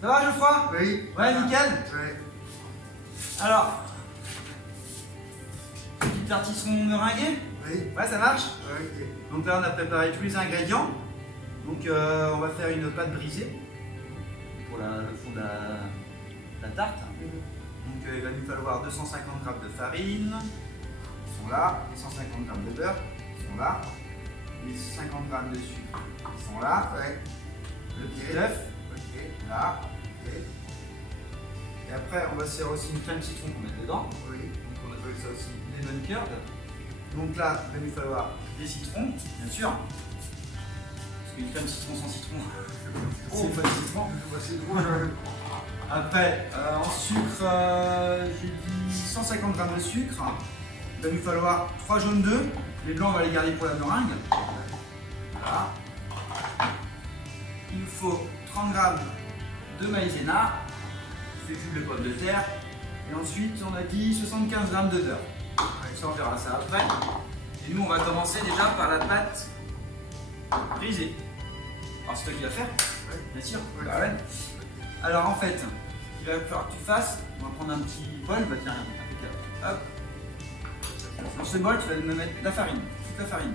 Ça va, Geoffroy? Oui. Ouais, nickel. Ouais. Alors, petite tartisson meringuée? Oui. Ouais, ça marche? Ouais, ok. Donc là, on a préparé tous les ingrédients. Donc, on va faire une pâte brisée pour le fond de la tarte. Donc, il va nous falloir 250 g de farine. Ils sont là. Les 150 g de beurre. Ils sont là. Les 50 g de sucre. Ils sont là. Ouais. Le petit œuf. Ok. Là. Ok. Et après, on va se faire aussi une crème citron qu'on met dedans. Oui. Donc, on appelle ça aussi lemon curd. Donc là, il va nous falloir des citrons, bien sûr. Parce qu'une crème citron sans citron, c'est pas de citron. C'est drôle. Après, en sucre, j'ai dit 150 g de sucre. Il va nous falloir 3 jaunes d'œufs. Les blancs, on va les garder pour la meringue. Voilà. Il nous faut 30 g de maïzena. Je fais cuire les pommes de terre. Et ensuite, on a dit 75 g de beurre. Ça, on verra ça après. Et nous, on va commencer déjà par la pâte brisée. Alors, c'est toi qui vas faire? Ouais. Bien sûr. Ouais. Bah ouais. Alors, en fait, il va falloir que tu fasses. On va prendre un petit bol. Bah, tiens, impeccable. Hop. Dans ce bol, tu vas me mettre la farine. Toute la farine.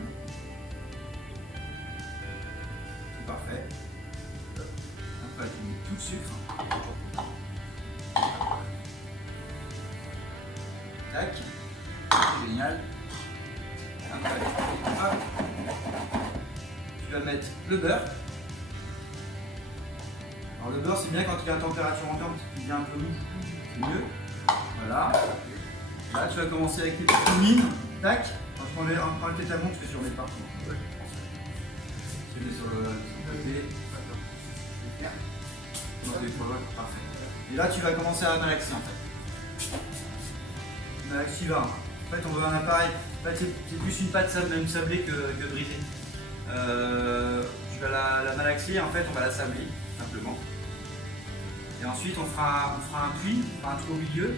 C'est parfait. Après, tu mets tout le sucre. Tac. C'est génial. Après, hop. Tu vas mettre le beurre. Alors le beurre, c'est bien quand il est à température ambiante, il devient un peu mou, c'est mieux. Voilà. Là, tu vas commencer avec tes petites mines. Tac. Quand tu mets ta montre, tu fais sur les partout. Tu mets sur le côté. Parfait. Et là, tu vas commencer à malaxer en fait. Malaxer là. En fait, on veut un appareil. En fait, c'est plus une pâte même sablée que brisée. Tu vas la malaxer. En fait, on va la sabler simplement. Et ensuite, on fera un puits, on fera un trou au milieu, et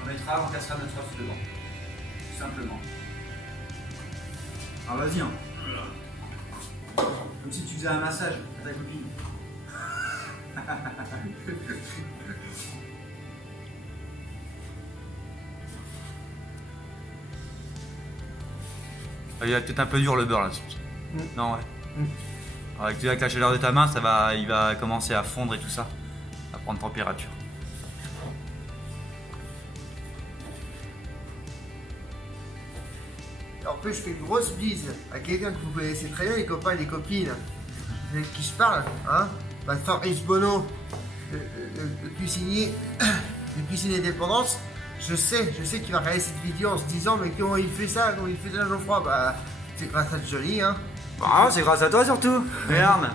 on cassera notre œuf dedans. Tout simplement. Alors vas-y, hein. Comme si tu faisais un massage à ta copine. Il est peut-être un peu dur le beurre là. Non, ouais. Avec la chaleur de ta main, il va commencer à fondre et tout ça, à prendre température. En plus, je fais une grosse bise à quelqu'un que vous connaissez très bien, les copains et les copines avec qui je parle, hein. Fabrice Bonneau, le cuisinier, le cuisinier dépendance. Je sais qu'il va regarder cette vidéo en se disant mais comment il fait ça, Geoffroy? Bah, c'est grâce à Johnny, hein. Bah, c'est grâce à toi surtout. Merde.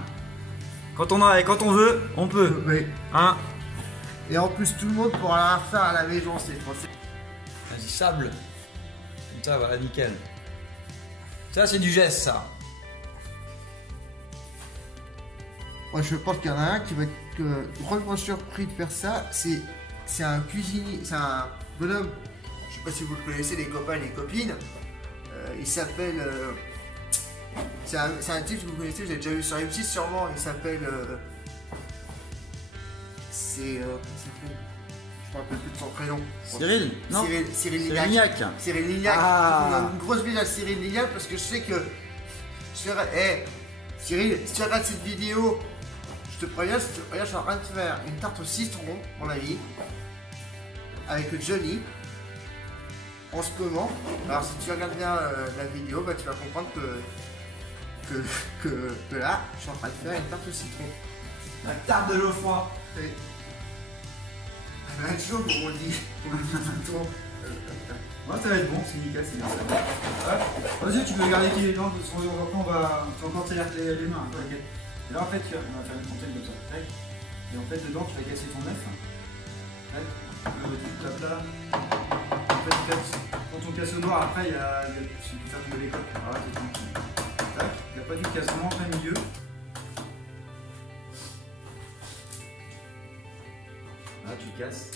Quand on veut, on peut. Oui. Hein? Et en plus, tout le monde pourra la refaire à la maison, c'est trop. Vas-y, sable. Comme ça, voilà, nickel. Ça, c'est du geste, ça. Moi, je pense qu'il y en a un qui va être drôlement surpris de faire ça. C'est un cuisinier, c'est un bonhomme. Je sais pas si vous le connaissez, les copains et les copines. Il s'appelle. C'est un type que vous connaissez, vous avez déjà vu sur M6 sûrement. Il s'appelle. Comment il s'appelle? Je me rappelle plus de son prénom. Cyril? Non? Cyril Lignac. Cyril Lignac. Ah. On a une grosse bise à Cyril Lignac parce que je sais que. Cyril, si tu regardes cette vidéo, je te préviens, je suis en train de faire une tarte au citron, mon ami, avec Johnny. En ce moment. Alors si tu regardes bien la vidéo, bah, tu vas comprendre que là, je suis en train de faire une tarte au citron. La tarte de Geoffroy. Un jour, on dit citron. Ouais, ça va être bon, c'est nickel, c'est bien ça. Ouais. Vas-y, tu peux garder tes dents, tu vas encore te les mains, t'inquiète. Et là, en fait, on va faire une fontaine comme ça. Tac. Et en fait, dedans, tu vas casser ton œuf. Tac. Tout à plat. En fait, quand on casse au noir, après, il y a tu peux faire tomber les coques. Voilà, c'est tranquille. Tac. Il n'y a pas du cassement en plein milieu. Là, tu casses.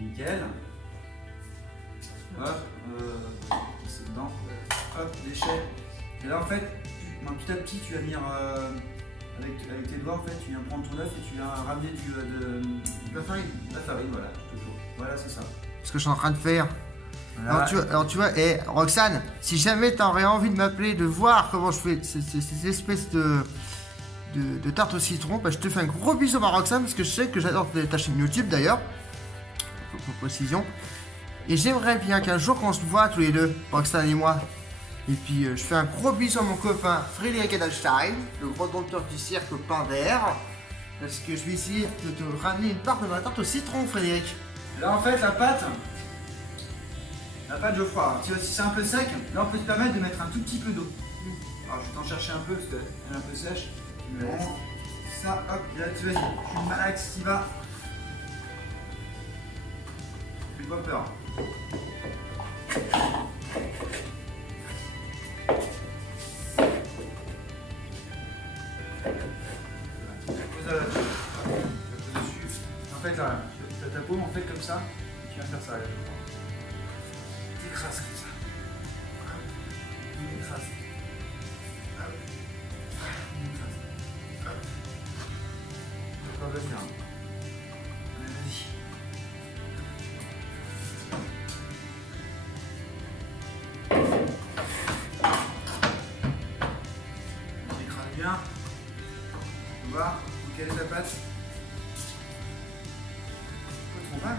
Nickel. Hop, c'est dedans. Hop, déchet. Et là, en fait, petit à petit, tu vas venir avec tes doigts, en fait, tu viens prendre ton œuf et tu viens ramener de la farine. La farine, voilà, toujours. Voilà, c'est ça. Ce que je suis en train de faire. Voilà. Alors tu vois, Roxane, si jamais tu aurais envie de m'appeler, de voir comment je fais ces espèces de tarte au citron, bah, je te fais un gros bisou à Roxane parce que je sais que j'adore ta chaîne YouTube d'ailleurs, pour précision. Et j'aimerais bien qu'un jour qu'on se voit tous les deux, Roxane et moi. Et puis je fais un gros bisou à mon copain Frédéric Edelstein, le gros dompteur du cirque Pain d'Air. Parce que je vais essayer de te ramener une part de ma tarte au citron, Frédéric. Là, en fait, la pâte Geoffroy, si c'est un peu sec, là on peut te permettre de mettre un tout petit peu d'eau. Alors je vais t'en chercher un peu parce qu'elle est un peu sèche. Ça, hop, et là tu vas-y, je suis malax, t'y vas. Fais pas peur. En fait là, tu as ta paume en fait comme ça, et tu viens faire ça. Là. T'écrases comme ça. On écrase. On écrase. On va le faire. Allez, vas-y. On écrase bien. Tu vois, quelle est la pâte? Pas trop mal.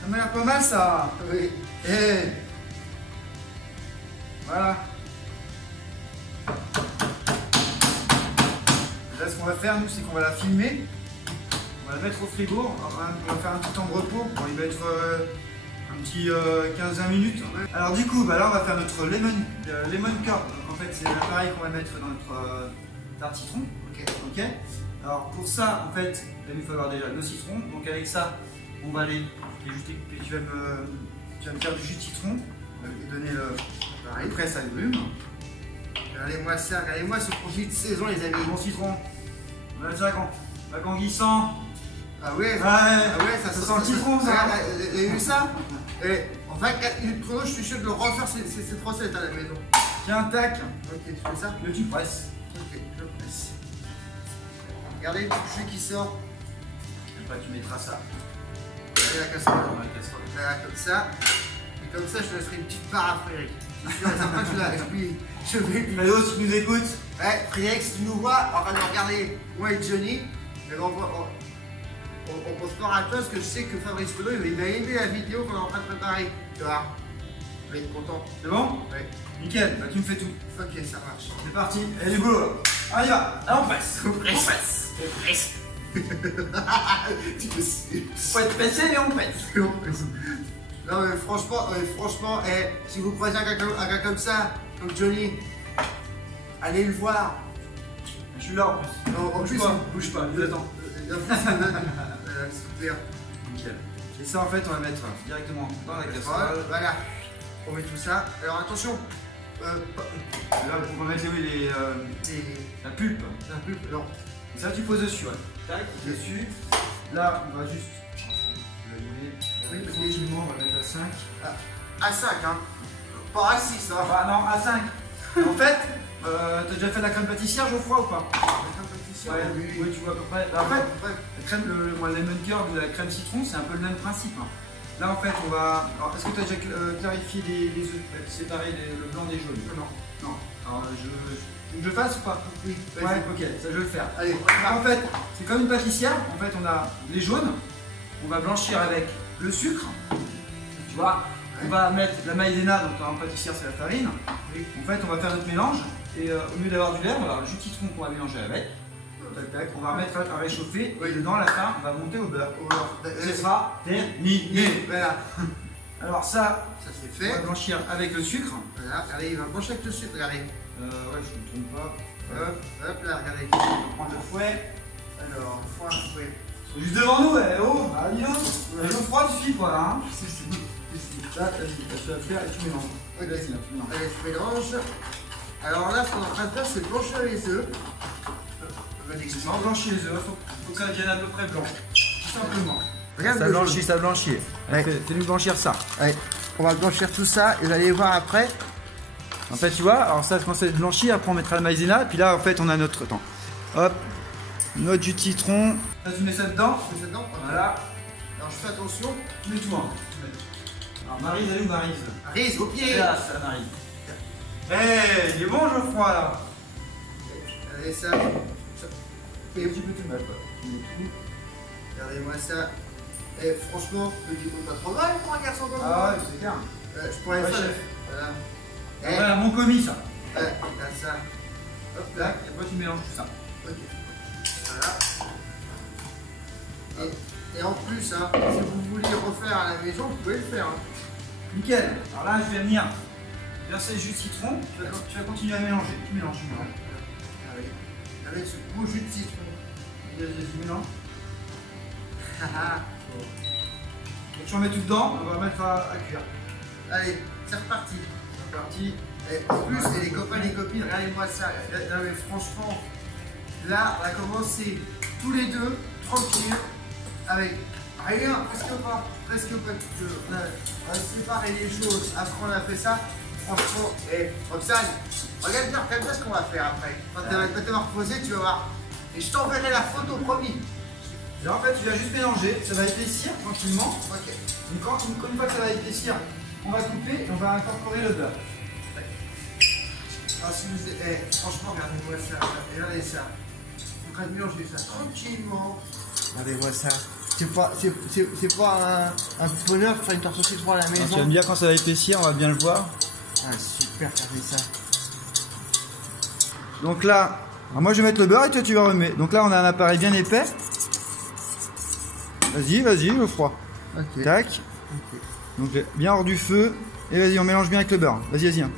Ça m'a l'air pas mal ça. Oui. Et voilà. Là, ce qu'on va faire, nous, c'est qu'on va la filmer. On va la mettre au frigo. On va faire un petit temps de repos. On va y mettre un petit 15-20 minutes. Alors, du coup, bah, là, on va faire notre lemon curd. En fait, c'est l'appareil qu'on va mettre dans notre tarte citron. Ok. Alors, pour ça, en fait, il va nous falloir déjà nos citrons. Donc, avec ça, on va aller. Tu vas me faire du jus de citron. On va lui donner le presse agrumes. Regardez-moi ça, regardez-moi ce produit de saison, les amis. Bon citron. On va faire la canguissant. Ah ouais, ça sent le citron, ça. Vous avez vu ça? En 24 minutes chrono, je suis sûr de refaire cette recette à la maison. Tiens, tac. Ok, tu fais ça? Le tu presses. Ok, je presse. Regardez le jus qui sort. Après, tu mettras ça. Regardez la casserole. Dans la casserole. Voilà, comme ça. Et comme ça, je te laisserai une petite part à Frédéric. Je suis sûr et certain que je vais lui. Mario, si tu nous écoutes. Ouais, Frédéric, si tu nous vois en train de regarder moi et Johnny, on pense pas à toi parce que je sais que Fabrice Pono, il va aimer la vidéo qu'on est en train de préparer. Tu vois, il va être content. C'est bon? Ouais. Nickel, bah tu me fais tout. Ok, ça marche. C'est parti. Allez, du boulot. Allez, va. Allez, on presse. On presse. On presse. Tu peux. Faut être pressé et on presse. Non mais franchement, si vous croisez un gars comme ça, comme Johnny, allez le voir. Je suis là en plus. Non, en plus, bouge pas, nous attends. Super. Nickel. Et ça en fait on va mettre directement dans la casserole. Voilà. On met tout ça. Alors attention. Là on va mettre la pulpe. La pulpe, non. Et ça tu poses dessus, ouais. Tac, dessus. Là on va juste. Tranquillement, on va mettre à 5. À 5, hein. Pas à 6, hein. Ah non, à 5. En fait, t'as déjà fait de la crème pâtissière, Geoffroy, ou pas? La crème pâtissière, oui, tu vois à peu près. En fait, la crème, le lemon curd ou la crème citron, c'est un peu le même principe. Hein. Là, en fait, on va. Alors, est-ce que tu as déjà clarifié les œufs, séparé le blanc des jaunes? Non. Non. Alors, je fasse ou pas? Oui. Ouais, ok, ça je vais le faire. Allez. En fait, c'est comme une pâtissière. En fait, on a les jaunes. On va blanchir avec le sucre. Tu vois, on va mettre la maïzena, donc en pâtissière c'est la farine. Et en fait, on va faire notre mélange. Et au lieu d'avoir du lait, on va avoir le jus de citron qu'on va mélanger avec. On va remettre à réchauffer. Et dedans, à la fin, on va monter au beurre. Ce sera terminé. Voilà. Alors ça c'est on va fait. blanchir avec le sucre. Voilà, regardez, il va blanchir avec le sucre, regardez. Ouais, je ne me trompe pas. Hop là, regardez. On va prendre le fouet. Alors, foin, fouet. Juste devant nous, oh, ah, dis donc, Geoffroy, tu suis quoi là, hein. Là, vas-y, tu vas faire et tu mélanges. Oui, vas-y, là, tu mélanges. Allez, je mélange. Alors là, ce qu'on est en train de faire, c'est blanchir les œufs. On blanchit les œufs, faut que ça devienne à peu près blanc. Tout simplement. Regarde ça blanchit, ça blanchit. Ouais. Fais-nous blanchir ça. Allez, on va blanchir tout ça et vous allez voir après. En fait, tu vois, alors ça, quand c'est blanchi, après on mettra la maïzena. Et puis là, en fait, on a notre. Attends. Hop, notre jus de citron. Là, tu mets ça dedans. Je mets ça dedans. Ok. Voilà. Alors je fais attention. Tu mets tout. Hein. Alors Maryse, elle est où Maryse? Maryse, au pied. Là, c'est la Maryse. Eh, il est bon Geoffroy là. Regardez ça. Et tu peux tout mettre. Tu mets tout. Regardez-moi ça. Et franchement, je me dis pas trop mal pour un garçon comme Ah moi. ouais, c'est clair. Je pourrais Ouais, faire. chef. Voilà. Voilà, mon commis ça. Regarde ça. Hop Là, là. et après tu mélanges tout ça. Ok. Voilà. Et en plus, hein, si vous voulez refaire à la maison, vous pouvez le faire. Hein. Nickel. Alors là, je vais venir verser le jus de citron. Tu vas continuer à mélanger. Tu mélanges, tu mélanges. Avec ce beau jus de citron. Vas-y, mélange. Donc tu en mets tout dedans, on va mettre à cuire. Allez, c'est reparti. C'est parti. Et en plus, et les copains et les copines, regardez-moi ça. Non, mais franchement, là, on a commencé tous les deux, tranquille, avec rien, presque pas. On a séparé les choses. Après, on a fait ça. Franchement, et Roxane, regarde bien ce qu'on va faire après. Quand tu vas reposer, tu vas voir. Et je t'enverrai la photo, promis. Et en fait, tu vas juste mélanger, ça va épaissir tranquillement. Ok. Une fois que ça va épaissir, on va couper et on va incorporer le beurre. Ah, si vous, franchement, regardez-moi ça. Regardez ça. On va mélanger ça tranquillement. Regardez-moi ça. C'est pas un bonheur de faire une tarte au citron à la maison. Tu aimes bien quand ça va épaissir, on va bien le voir. Ah, super, regardez ça. Donc là, alors moi je vais mettre le beurre et toi tu vas remettre. Donc là on a un appareil bien épais. Vas-y, le froid. Ok. Tac. Ok. Donc bien hors du feu. Et vas-y, on mélange bien avec le beurre. Vas-y. Hein.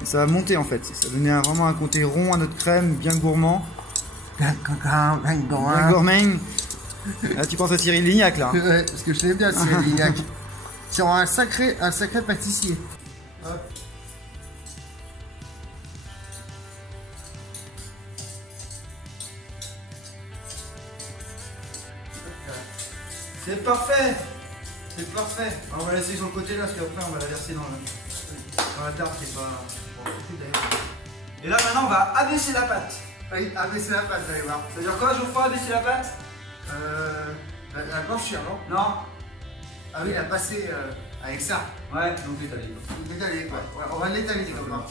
Et ça va monter en fait. Ça va donner vraiment un côté rond à notre crème, bien gourmand. Bien gourmand. Là tu penses à Cyril Lignac là. Ouais, parce que je l'aime bien Cyril Lignac. C'est un sacré pâtissier. Hop. C'est parfait. C'est parfait. Alors, on va la laisser sur le côté là parce qu'après on va la verser dans la tarte qui est pas... Et là maintenant on va abaisser la pâte. Oui, abaisser la pâte, vous allez voir. Ça veut dire quoi Geoffroy, abaisser la pâte? La blanchir, non? Non. Ah oui, la passer avec ça. Ouais, donc l'étaler. L'étaler, quoi. Ouais, on va l'étaler les copains.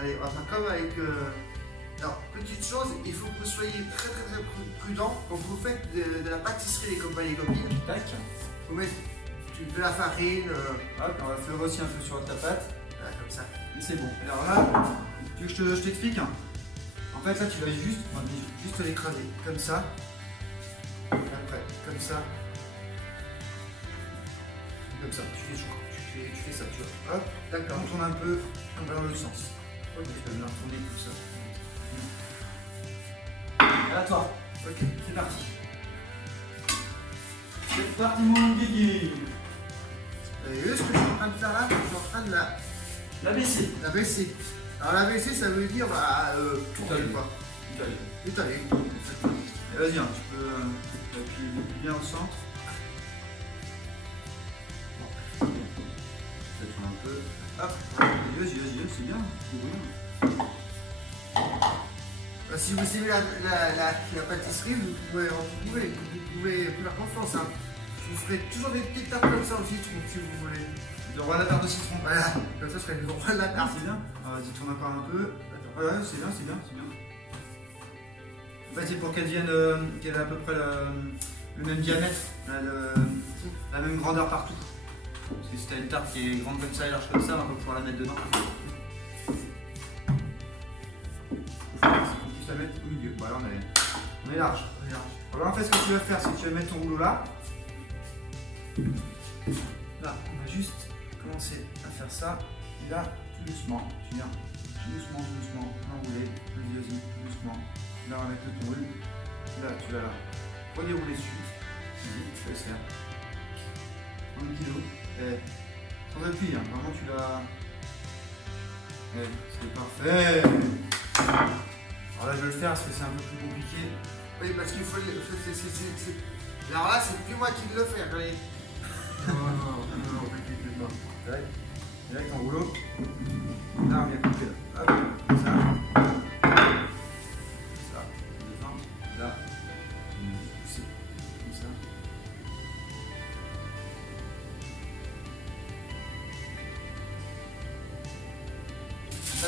Allez, on va faire comme avec... Alors, petite chose, il faut que vous soyez très prudent quand vous faites de la pâtisserie les copains et les copines. Tac. Vous mettez de la farine. Hop, on va fleurer aussi un peu sur ta pâte. Voilà, comme ça. Et c'est bon. Alors là, tu veux que je t'explique? En fait là tu vas juste l'écraser comme ça. Après, comme ça. Comme ça. Tu fais ça, tu vois. Hop, d'accord. On tourne un peu, on va dans l'autre sens. Ok, je vais bien retourner tout ça. À toi. Ok, c'est parti. C'est parti mon guigui. Vous avez vu ce que je suis en train de faire là? Je suis en train de La baisser. la baisser. Alors la baisser, ça veut dire tourner quoi. Étaler. Vas-y, hein, tu peux appuyer bien au centre. Ça tourne un peu. Hop, vas-y, c'est bien. Si vous aimez la pâtisserie, vous pouvez faire confiance. Hein. Vous ferez toujours des petites tartes comme ça au citron si vous voulez. Le roi de la tarte de citron. Voilà, comme ça je serait le roi de la tarte. C'est bien. Vas-y, tourne encore un peu. Ouais, c'est bien. En fait, c'est pour qu'elle vienne, qu'elle ait à peu près le même diamètre, la même grandeur partout. Parce que si tu as une tarte qui est grande comme ça et large comme ça, on va pouvoir la mettre dedans. On peut la mettre au milieu. Voilà, on est large. Alors en fait, ce que tu vas faire, c'est que tu vas mettre ton rouleau là. Là, on va juste commencer à faire ça. Et là, tout doucement, tu viens doucement, enrouler. Vas-y, doucement. Là, on va mettre le roule. Là, tu vas là. Redérouler dessus. Vas-y, tu laisses faire. Un kilo. Sans appui, hein. Vraiment, tu l'as. C'est parfait. Alors là, je vais le faire parce que c'est un peu plus compliqué. Oui, parce qu'il faut. Alors là, c'est plus moi qui le fais, regardez. Non, t'inquiète pas. Tac. Et avec ton rouleau. Là, on vient couper là. Hop, comme ça.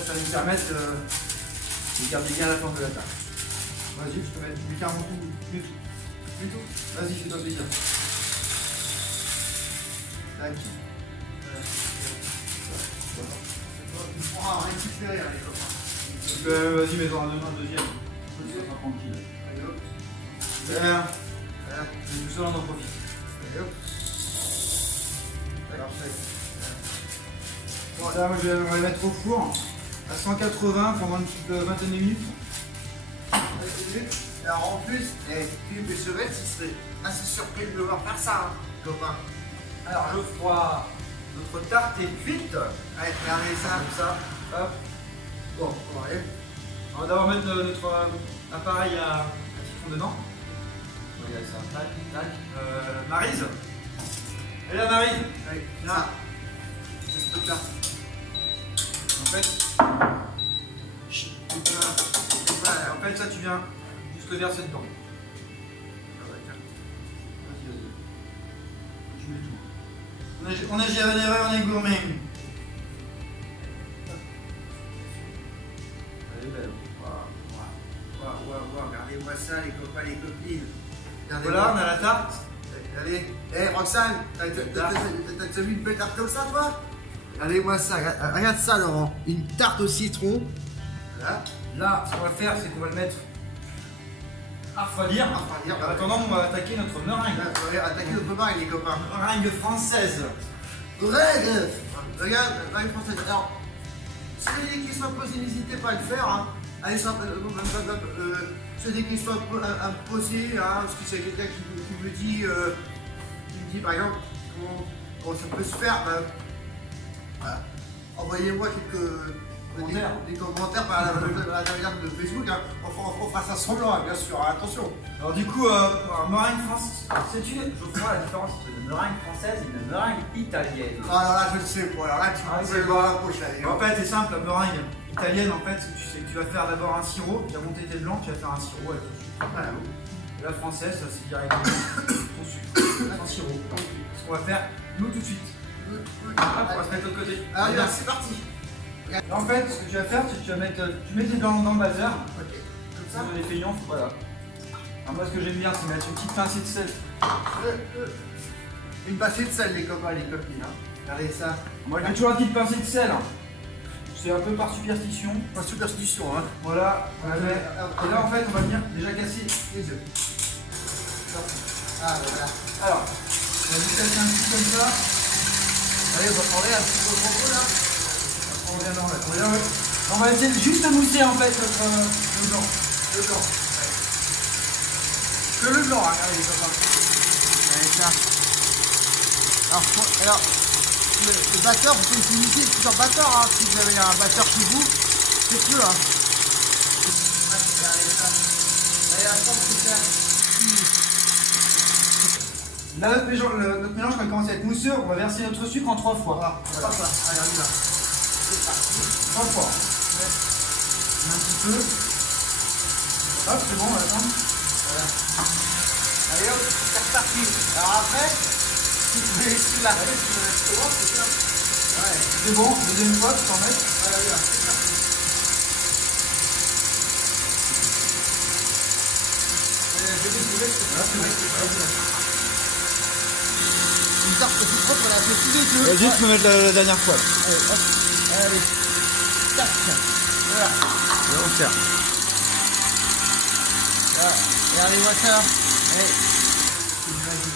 faire une permettre de garder bien la forme de la tarte. Vas-y, je te mets carrément tout. Du tout. Vas-y, fais-toi plaisir. Tac. Tu pourras récupérer les copains. Vas-y, mets-en un deuxième. Ça sera tranquille. Allez hop. Super. Tout seul, on en profite. Allez hop. Parfait. Bon, là, moi, on va le mettre au four à 180 pendant une petite vingtaine de minutes. Alors en plus, Philippe et Chevette, il serait assez surpris de me voir faire ça, hein, copain. Alors, Geoffroy, notre tarte est cuite. Allez, regardez ça. Comme ça. Hop. Bon, on va aller. On va d'abord mettre notre appareil à citron dedans. Regardez ça. Tac, tac. Maryse. Elle est là, Maryse. Allez, là. C'est ce truc-là. En fait, ça, tu viens juste le verser dedans. Vas-y, vas-y. Tu mets tout. On est généreux, on est gourmet. Allez, belle. Waouh, regardez-moi ça, les copains, les copines. Voilà, on a la tarte. Allez, Roxane, t'as déjà vu une belle tarte comme ça, toi? Regardez-moi ça, regarde ça, Laurent. Une tarte au citron. Là, ce qu'on va faire, c'est qu'on va le mettre à refroidir. En attendant, on va attaquer notre meringue. On va attaquer notre meringue, les copains. Meringue française. Regarde, meringue française. Alors, ceux des questions à poser, n'hésitez pas à le faire. Hein. Allez, ceux des questions à poser, hein, parce que c'est quelqu'un qui me dit, par exemple, comment ça peut se faire. Voilà. Envoyez-moi des commentaires par la navigation de Facebook. Hein. On fera ça semblant, hein, bien sûr. Hein, attention. Alors du coup, meringue française, sais-tu, je vois la différence entre une meringue française et une meringue italienne. Ah, alors là, je le sais. Bon, alors là, tu peux le voir à la poche. Là, en fait, c'est simple, la meringue italienne, en fait, tu sais que tu vas faire d'abord un sirop, tu vas monter tes blancs, tu vas faire un sirop avec ton sucre. Voilà. Et la française, ça c'est directement ton sucre, ton sirop. Ce qu'on va faire, nous, tout de suite. Hop, on va se mettre de l'autre côté. Alors, c'est parti. Là, en fait, ce que tu vas faire, c'est que tu mets tes blancs dans le buzzer. Ok. Comme ça. Les feignants, voilà. Alors moi, ce que j'aime bien, c'est mettre une petite pincée de sel. Une pincée de sel, les copains et les copines. Hein. Regardez ça. Moi, j'ai toujours une petite pincée de sel. C'est un peu par superstition. Pas superstition, hein. Voilà. Et là, en fait, on va venir déjà casser les œufs. Ah, voilà. Alors, on va juste casser un petit comme ça. Allez, on va prendre un petit peu de combo là. On va essayer de juste mousser en fait le blanc. Le blanc. Ouais. Que le blanc, regardez les copains. Allez, ça. Alors le batteur, vous pouvez utiliser plusieurs batteurs. Hein. Si vous avez un batteur chez vous, c'est mieux. Hein. Regardez ça. Allez, à force de faire. Là, notre mélange, quand il commence à être mousseux, on va verser notre sucre en 3 fois. Voilà. Allez, on y va. 3 fois. Un petit peu. Hop, c'est bon, on va attendre. Voilà. Allez hop, c'est reparti. Alors après, si vous voulez la reste, c'est bien. Ouais. C'est bon, deuxième fois, tu t'en mets. Voilà, c'est parti. Je vais découvrir ce que c'est. Une tarte au citron, on l'a fait tous les deux. Vas-y, tu peux mettre la dernière fois. Allez, hop. Allez. Tac. Voilà. Et on sert. Voilà. Regardez-moi ça. Allez.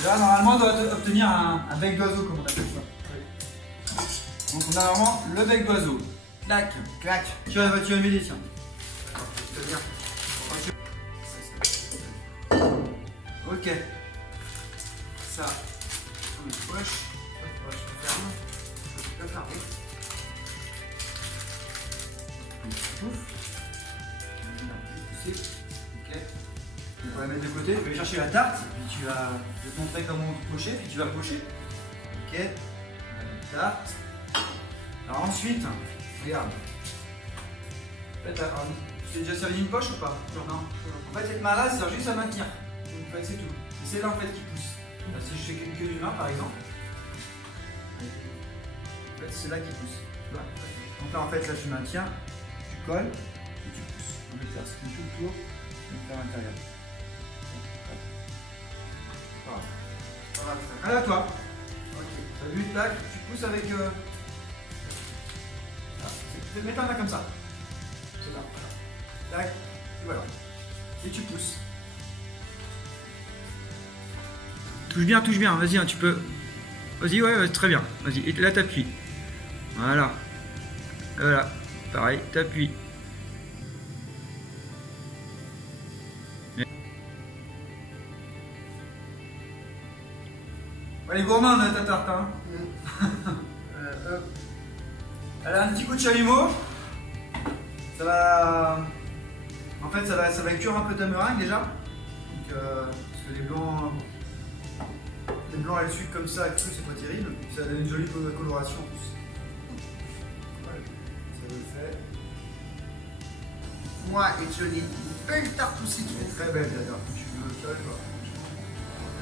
Là, normalement, on doit obtenir un bec d'oiseau, comme on appelle ça. Donc, on a vraiment le bec d'oiseau. Clac. Clac. Tu vas m'aider, tiens. C'est bien. Ok. Ça. Une poche. Poche ferme. Poche fermée. Pouf. Ok. On va la mettre de côté. Tu vas chercher la tarte. Puis tu vas te montrer comment pocher. Puis tu vas pocher. Ok. On a une tarte. Alors ensuite, regarde. En fait, tu t'es déjà servi une poche ou pas? Non. En fait, cette main-là, ça sert juste à maintenir. Donc, en fait, c'est tout. Et c'est là en fait qui pousse. Là, si je fais que d'une main, par exemple. En fait, c'est là qui pousse. Voilà. Donc là, en fait, là, je maintiens. colles et tu pousses. On éclaircit tout le tour, tu vas faire à l'intérieur. Voilà, à toi. Ok, t'as vu, tac, tu pousses avec. Tu peux te mettre un là comme ça. C'est là. Tac, et voilà. Et tu pousses. Touche bien, vas-y, hein, tu peux. Vas-y, ouais, très bien. Vas-y, et là t'appuies. Voilà. Voilà, pareil, t'appuies. Elle est gourmande ta tarte, hein. Elle a un petit coup de chalumeau. Ça va. En fait, ça va cuire un peu ta meringue déjà. Donc, parce que les blancs à la sucre comme ça, cru, c'est pas terrible. Ça donne une jolie coloration en plus. Ouais, ça le fait. Moi et Johnny, une belle tarte au citron. Très belle la tarte. Tu veux ça, quoi.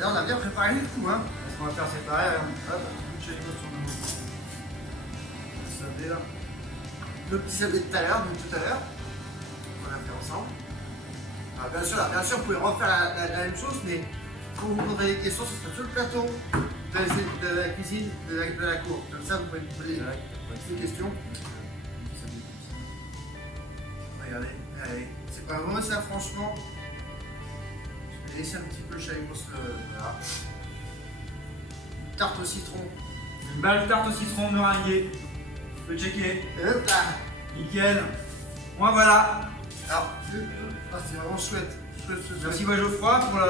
Là, on a bien préparé le coup, hein. Ce qu'on va faire, c'est pareil. Hop, un coup de chalumeau sur le mot. Sablé là. Le petit sablé de tout à l'heure, on l'a fait ensemble. Alors, bien sûr, vous pouvez refaire la même chose, mais quand vous poserez des questions, ce sera sur le plateau de la cuisine, de la cour. Comme ça, vous pouvez me poser des questions. Regardez, allez, c'est pas vrai ça, franchement. Je vais laisser un petit peu le chalumeau sur le. Voilà. Une tarte au citron. Une belle tarte au citron meringuée. Tu peux checker. Et hop là. Nickel. Moi voilà. Alors, c'est vraiment chouette. Merci Geoffroy pour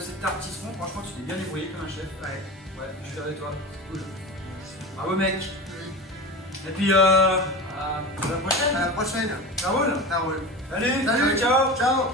cette tarte citron. Franchement, tu t'es bien débrouillé comme un chef. Ouais, je suis fier de toi. Cool. Bravo mec. Et puis à la prochaine. À la prochaine. Ça roule. Ça roule. Allez, Salut. ciao. Ciao.